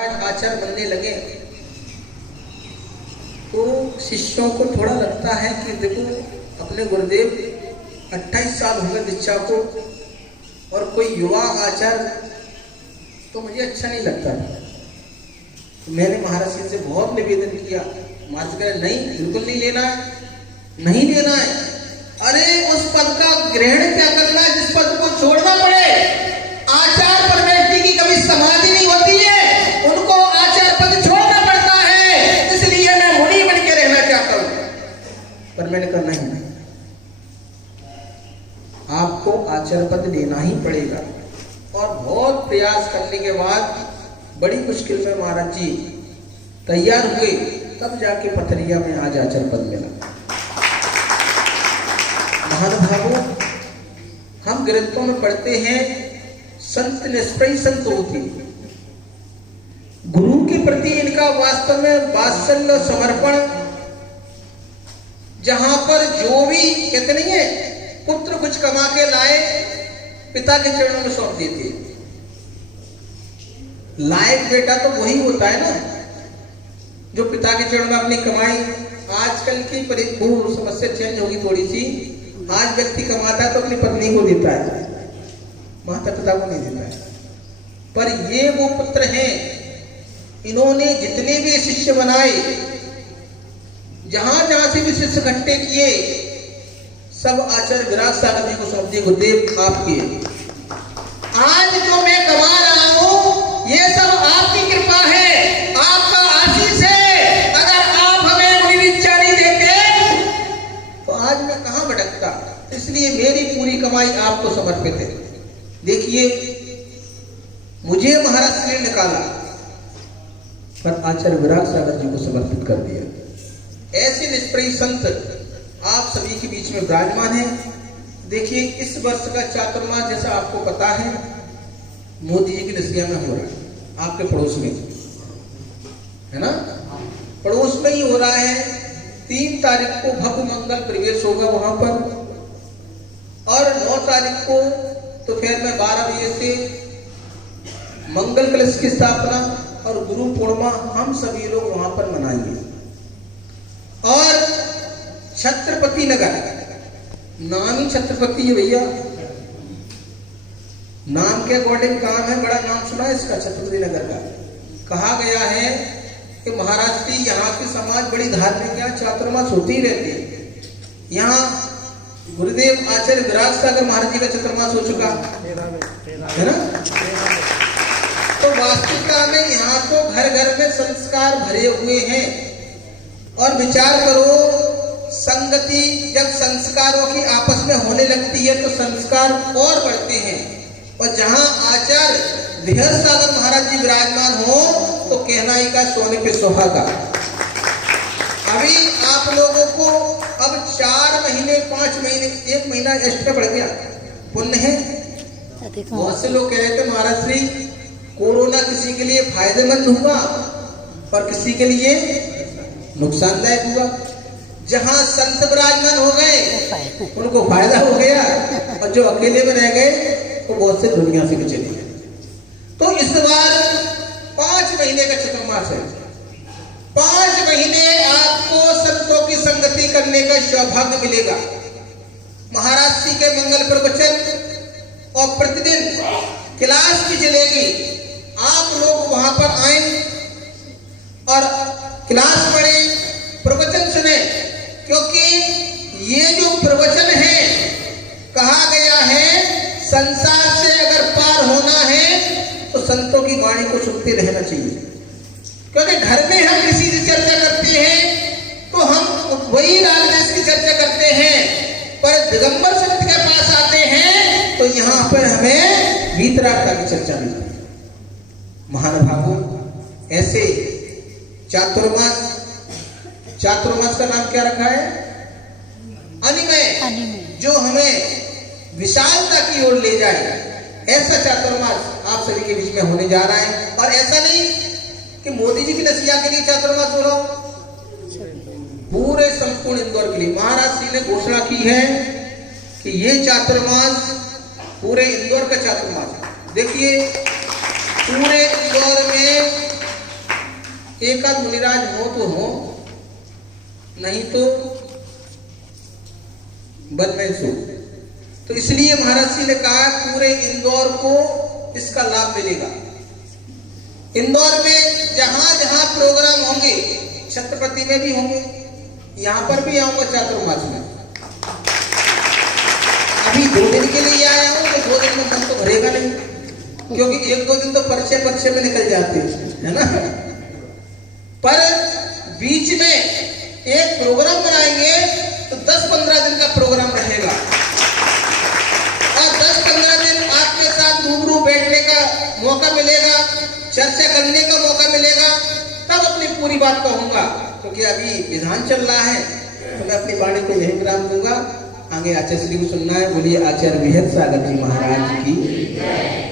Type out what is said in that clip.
आचार्य बनने लगे तो शिष्यों को थोड़ा लगता है कि देखो अपने गुरुदेव 28 साल हो गए दीक्षा को और कोई युवा आचार्य, तो मुझे अच्छा नहीं लगता था। तो मैंने महाराज जी से बहुत निवेदन किया। महाराज कहे नहीं, बिल्कुल नहीं लेना है, नहीं लेना है। अरे उस पद का ग्रहण क्या करना है जिस पद को छोड़ना पड़े। आचार्य परमेष्ठी की कभी समाधि नहीं होती है, उनको आचार्य पद छोड़ना पड़ता है। इसलिए मैं मुनि बन के रहना चाहता हूं। पर मैंने कहा नहीं, आपको आचार्य पद लेना ही पड़ेगा। और बहुत प्रयास करने के बाद बड़ी मुश्किल में महाराज जी तैयार हुए, तब जाके पथरिया में आज आचार्य पद मिला। महानुभावों, हम ग्रंथों में पढ़ते हैं संत निष्प्रय संत होते, गुरु के प्रति इनका वास्तव में वात्सल्य समर्पण, जहां पर जो भी कहते नहीं है पुत्र कुछ कमा के लाए पिता के चरणों में सौंप देते। लायक बेटा तो वही होता है ना जो पिता के चरणों में अपनी कमाई। आजकल की समस्या चेंज होगी थोड़ी सी। आज व्यक्ति कमाता है तो अपनी पत्नी को देता है, माता पिता को नहीं देता है। पर ये वो पुत्र हैं, इन्होंने जितने भी शिष्य बनाए, जहां जहां से भी शिष्य इकट्ठे किए, सब आचार्य विराट सागर जी को सौंप दिए। गुरुदेव आपके आज जो मैं कमा रहा हूं ये सब आपकी कृपा है, आपका आशीष है। अगर आप हमें मुनि दीक्षा नहीं देते तो आज मैं कहां भटकता। इसलिए मेरी पूरी कमाई आपको समर्पित है। देखिए, मुझे महाराज ने निकाला पर आचार्य विराट सागर जी को समर्पित कर दिया। ऐसे निष्प्रय संत आप सभी के बीच में विराजमान है। देखिए, इस वर्ष का चातुर्मास जैसा आपको पता है मोदी जी की दसिया में हो रहा है, आपके पड़ोस में है ना, पड़ोस में ही हो रहा है। 3 तारीख को भव्य मंगल प्रवेश होगा वहां पर, और 9 तारीख को दोपहर में 12 बजे से मंगल कलश की स्थापना और गुरु पूर्णिमा हम सभी लोग वहां पर मनाएंगे। और छत्रपति नगर, नाम ही छत्रपति है भैया, नाम के अकॉर्डिंग काम है, बड़ा नाम सुना है इसका छत्रपति नगर का। कहा गया है कि महाराज जी यहाँ की समाज बड़ी धार्मिक, यहाँ चातुर्मास होती ही रहती है। यहाँ गुरुदेव आचार्य विराट सागर महाराज जी का चातुर्मास हो चुका है ना। तो वास्तविकता में यहाँ तो घर घर में संस्कार भरे हुए हैं। और विचार करो, संगति जब संस्कारों की आपस में होने लगती है तो संस्कार और बढ़ते हैं। और जहां आचार्य विहर सागर महाराज जी विराजमान हो तो कहना ही का सोने पे सुहागा। अभी आप लोगों को अब 4 महीने 5 महीने 1 महीना एक्स्ट्रा बढ़ गया, पुण्य है। बहुत से लोग कह रहे थे महाराज श्री कोरोना किसी के लिए फायदेमंद हुआ पर किसी के लिए नुकसानदायक हुआ। जहां संत विराजमान हो गए उनको फायदा हो गया, और जो अकेले में रह गए वो बहुत से दुनिया से चले गए। तो इस बार 5 महीने का चातुर्मास है। 5 महीने आपको संतों की संगति करने का सौभाग्य मिलेगा। महाराज जी के मंगल प्रवचन और प्रतिदिन क्लास भी चलेगी। आप लोग वहां पर आए और क्लास पढ़े, प्रवचन सुने, क्योंकि ये जो प्रवचन है, कहा गया है संसार से अगर पार होना है तो संतों की वाणी को सुनते रहना चाहिए। क्योंकि घर में हम किसी से चर्चा करते हैं तो हम वही राजदेश की चर्चा करते हैं, पर दिगंबर संत के पास आते हैं तो यहाँ पर हमें वीतरागता की चर्चा मिलती है। महानुभावों, ऐसे चातुर्मास का नाम क्या रखा है? अनिमय, जो हमें विशालता की ओर ले जाए। ऐसा चातुर्मास आप सभी के बीच में होने जा रहा है। और ऐसा नहीं कि मोदी जी की दसिया के लिए चातुर्मास हो रहा हो, पूरे संपूर्ण इंदौर के लिए महाराज जी ने घोषणा की है कि ये चातुर्मास पूरे इंदौर का चातुर्मास। देखिए, पूरे इंदौर में एक आध मुनिराज हो तो हो, नहीं तो बदमैश हो। तो इसलिए महाराज जी ने कहा पूरे इंदौर को इसका लाभ मिलेगा। इंदौर में जहां जहां प्रोग्राम होंगे, छत्रपति में भी होंगे, यहां पर भी आऊंगा चातुर्मास में। अभी 2 दिन के लिए आया हूं, तो 2 दिन में मन तो भरेगा नहीं, क्योंकि 1-2 दिन तो परिचय में निकल जाते हैं, है ना। पर बीच में एक प्रोग्राम बनाएंगे तो 10-15 दिन का प्रोग्राम रहेगा, और 10-15 दिन आपके साथ रूबरू बैठने का मौका मिलेगा, चर्चा करने का मौका मिलेगा, तब अपनी पूरी बात कहूंगा। क्योंकि अभी विधान चल रहा है, तो मैं अपनी वाणी को यही विराम दूंगा। आगे आचार्य श्री को सुनना है। बोलिए आचार्य विहत सागर जी महाराज की।